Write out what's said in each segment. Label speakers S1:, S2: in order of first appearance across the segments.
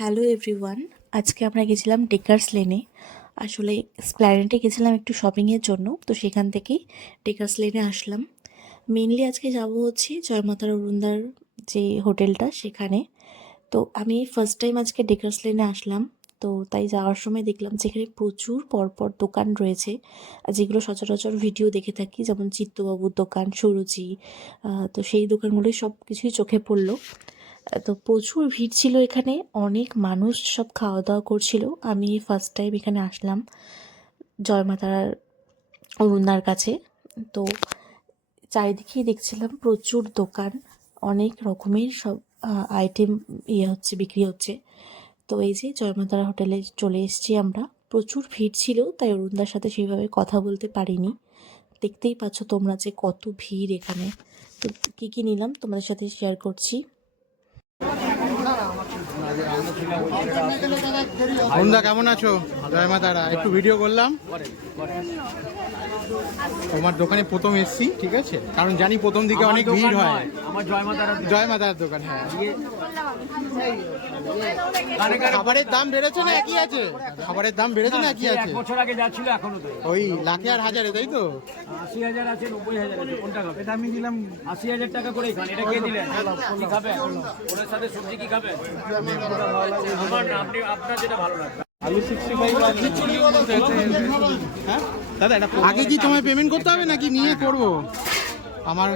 S1: Hello everyone, আজকে আমরা গেছিলাম ডেকার্স লেনে আসলে স্প্ল্যানেটে গেছিলাম একটু শপিংয়ের জন্য, তো সেখান থেকেই ডেকার্স লেনে আসলাম। মেনলি আজকে যাব হচ্ছে জয়মাতার অরুণদার যে হোটেলটা সেখানে। তো আমি ফার্স্ট টাইম আজকে ডেকার্স লেনে আসলাম, তো তাই যাওয়ার সময় দেখলাম যেখানে প্রচুর পরপর দোকান রয়েছে যেগুলো সচরাচর ভিডিও দেখে থাকি, যেমন চিত্তবাবুর দোকান, সুরুচি তো সেই দোকানগুলোই সব কিছুই চোখে পড়ল। তো প্রচুর ভিড় ছিল এখানে। অনেক মানুষ সব খাওয়া দাওয়া করছিল। আমি ফার্স্ট টাইম এখানে আসলাম জয়মাতার অরুণার কাছে। তো চারিদিকেই দেখছিলাম প্রচুর দোকান, অনেক রকমের সব আইটেম ইয়ে হচ্ছে, বিক্রি হচ্ছে। তো এই যে জয়মাতারা হোটেলে চলে এসেছি আমরা। প্রচুর ভিড় ছিল, তাই অরুণদার সাথে সেইভাবে কথা বলতে পারিনি। দেখতেই পাচ্ছ তোমরা যে কত ভিড় এখানে। তো কী কী নিলাম তোমাদের সাথে শেয়ার করছি।
S2: বন্ধুরা কেমন আছো? জয় মা তারা। একটু ভিডিও করলাম। তোমার দোকানে প্রথম এসছি ঠিক আছে? কারণ জানি প্রথম দিকে অনেক ভিড় হয়।
S3: জয়
S2: মা তারার দোকান হ্যাঁ। খাবারের দাম বেড়েছে না একই আছে? খাবারের দাম বেড়েছে না একই আছে?
S3: বছর আগে যা ছিল এখনও তো।
S2: ওই লাখে আর হাজারে তাই তো?
S3: আশি হাজার আছে নব্বই হাজার আছে কোনটা খাবে? এটা আমি দিলাম আশি হাজার টাকা করে খান এটা কে দিলেন কি খাবে? ওনার সাথে সবজি কি খাবে? আমার না আপনি আপনার যেটা ভালো লাগবে।
S2: আগে কি তোমায় পেমেন্ট করতে হবে নাকি নিয়ে করব? আমার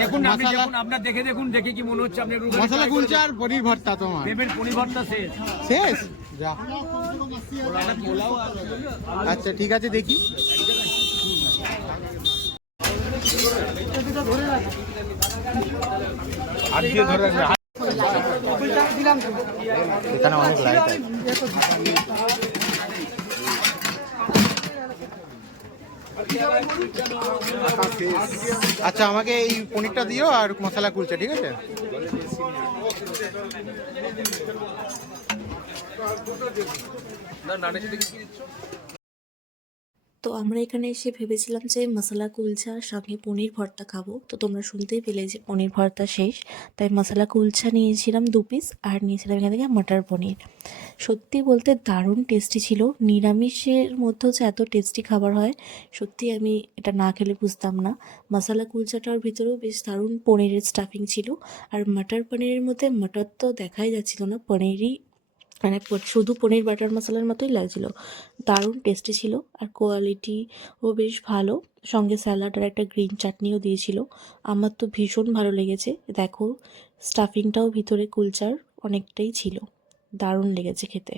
S3: দেখুন আপনি দেখুন আপনার দেখে দেখুন দেখে কি মনে হচ্ছে আপনি রুবেল
S2: মশলা কুলচা আর পনির ভর্তা তোমার।
S3: দেবেন পরিবর্তা শেষ।
S2: শেষ? যা। আচ্ছা ঠিক আছে দেখি। এখানে অনেক লাইট আছে। আচ্ছা আমাকে এই পনিরটা দিও আর মশলা কুলচা ঠিক আছে?
S1: তো আমরা এখানে এসে ভেবেছিলাম যে মশলা, কুলচা সঙ্গে পনির ভর্তা খাব। তো তোমরা শুনতেই পেলে যে পনির ভর্তা শেষ। তাই মশলা, কুলচা নিয়েছিলাম দু পিস আর নিয়েছিলাম এখান থেকে মটর পনির। সত্যি বলতে দারুণ টেস্টি ছিল। নিরামিষের মধ্যেও যে এত টেস্টি খাবার হয়, সত্যি আমি এটা না খেলে বুঝতাম না। মশলা, কুলচাটার ভিতরেও বেশ দারুণ পনিরের স্টাফিং ছিল। আর মটর পনিরের মধ্যে মটর তো দেখাই যাচ্ছিল না, পনিরই মানে শুধু পনির বাটার মশলার মতোই লাগছিল। দারুণ টেস্টি ছিল আর কোয়ালিটিও বেশ ভালো। সঙ্গে স্যালাড আর একটা গ্রিন চাটনিও দিয়েছিল। আমার তো ভীষণ ভালো লেগেছে। দেখো স্টাফিংটাও ভিতরে কুলচার অনেকটাই ছিল। দারুণ লেগেছে খেতে।